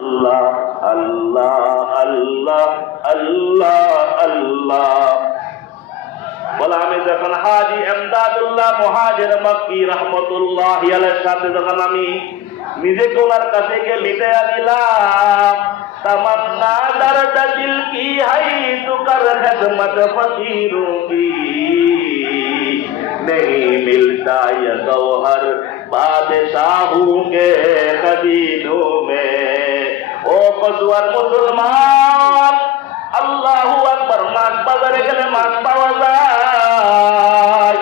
আল্লাহ আল্লাহ আল্লাহ আল্লাহ আল্লাহ বলে আমি যখন হাজী এমদাদুল্লাহ মুহাজির মক্কি রাহমাতুল্লাহি আলাইহির সাথে যখন আমি নিজেকে ওনার কাছে গিয়ে মিটাইয়া দিলাম तमन्ना दर्द दिल की है तू कर खिदमत फकीरों की नहीं मिलता ये गौहर बादशाहों के खजीनों में ओ कजुआर मुसलमान আল্লাহু আকবার মাছ বাজারে গেলে মাছ পাওয়া যায়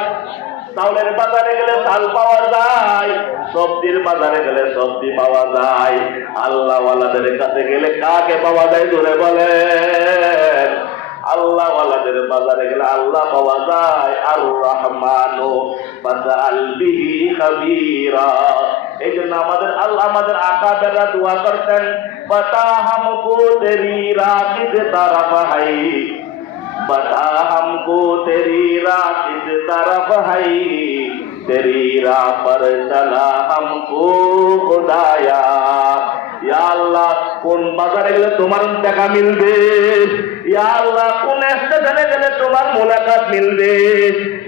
চাউলের বাজারে গেলে চাল পাওয়া যায় সবজির বাজারে গেলে সবজি পাওয়া যায় আল্লাহ ওয়ালাদের কাছে গেলে কাকে পাওয়া যায় জোরে বলেন আল্লাহ ওয়ালাদের বাজারে গেলে আল্লাহ পাওয়া যায় আর রহমানু ফাসআল বিহি খাবীরা এই জন্য আমাদের আকাবেরা দোয়া করতেন बता हमको तेरी राह किस तरफ है बता हमको तेरी राह किस तरफ है तेरी राह पर चला हमको खुदाया या अल्लाह কোন বাজারে গেলে তোমার দেখা মিলবে ইয়া আল্লাহ কোন স্টেশনে গেলে তোমার মোলাকাত মিলবে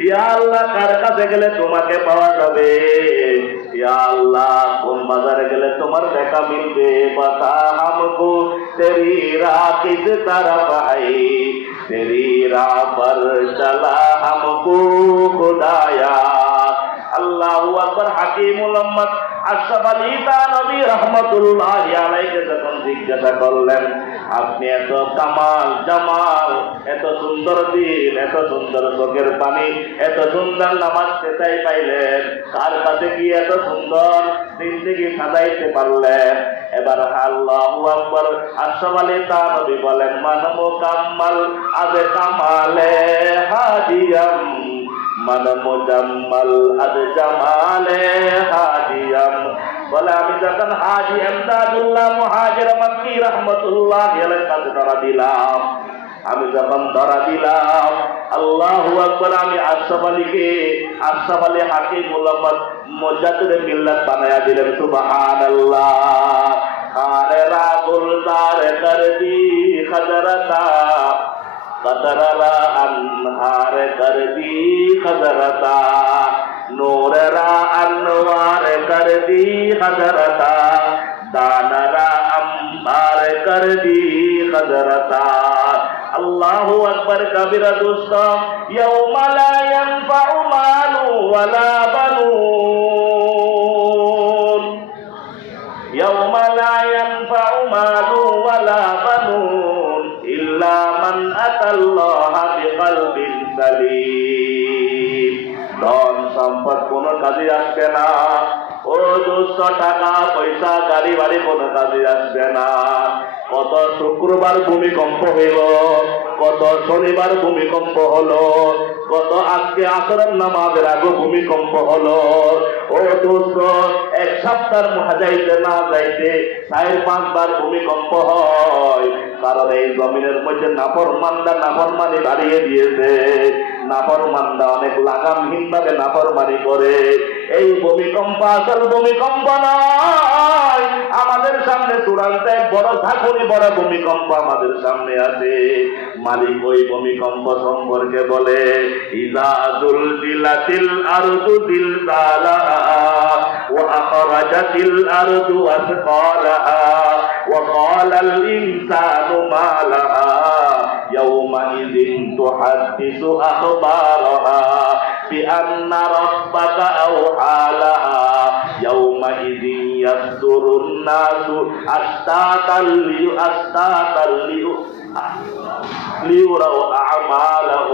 ইয়া আল্লাহ কার কাছে গেলে তোমাকে পাওয়া যাবে ইয়া আল্লাহ কোন বাজারে গেলে তোমার দেখা মিলবে বাতা हमको तेरी राह किस तरफ है तेरी राह पर चला हमको खुदाया আল্লাহু আকবার হাকিমুল উম্মাত আশরাফ আলী তানভী রাহমাতুল্লাহি আলাইহি যখন জিজ্ঞাসা করলেন আপনি এত কামাল জামাল এত সুন্দর দিন এত সুন্দর চোখের পানি এত সুন্দর নামাজ পেছাই পাইলেন কার কাছে কি এত সুন্দর জিন্দেগি সাজাইতে পারলেন এবার আল্লাহু আকবার আশরাফ আলী তানভী বলেন মান মুকাম্মাল আজ কামালে হাদিয়াম मन मुजम्मल अद जमाले हाजियम বলে আমি যখন হাজী এমদাদুল্লাহ মুহাজির মক্কি রাহমাতুল্লাহি আলাইহির কাছে ধরা দিলাম আমি যখন ধরা দিলাম আল্লাহু আকবার আমি আশরাফ আলী হাকিমুল উম্মাত মুজাদ্দিদ মিল্লাত বানায়া দিলেন সুবহানাল্লাহ আরে রাগুল দার কর দি খজরতা कतरा अन्हार कर दी खजरता नूररा अनवार कर दी खजरता दानरा अंबार कर दी खजरता अल्लाहु अकबर कबीरा दोस्तों यौम ला यनफउ मालु वला बनून यौम ला यनफउ मालु वला बनून इल्ला मान আতাল্লাহ বিকলবিন সালিম ধন সম্পদ কোনো কাজে আসবে না ও 200 টাকা পয়সা গাড়ি বাড়ি কোনো কাজে আসবে না কত শুক্রবার ভূমিকম্প হইল কত শনিবার ভূমিকম্প হলো কত আজকে আসরের নামাজের আগে ভূমিকম্প হলো ও 200 এক সপ্তাহের মুহাজাইতে না যাইতে 4-5 বার ভূমিকম্প হয় কারণ এই জমিনের মধ্যে নাফরমানি বাড়িয়ে দিয়েছে নাফরমানরা অনেক লাগামহীন ভাবে নাফরমানি করে এই ভূমিকম্প আসল ভূমিকম্প নয় আমাদের সামনে চূড়ান্ত এক বড় ঝাঁকুনি বড় ভূমিকম্প আমাদের সামনে আছে মালিক ওই ভূমিকম্প সম্পর্কে বলে ইযা যুলজিলাতিল আরদু জিলজালাহা ওয়া আখরাজাতিল আরদু আসকালাহা ওয়া ক্বালাল ইনসানু মা লাহা ইয়াওমাইযিন তুহাদ্দিসু আখবারাহা বিআন্না রাব্বাকা আওহা লাহা ইয়াওমাইযিন ইয়াসদুরুন নাসু আশতাতাল লিউরাউ আ'মালাহুম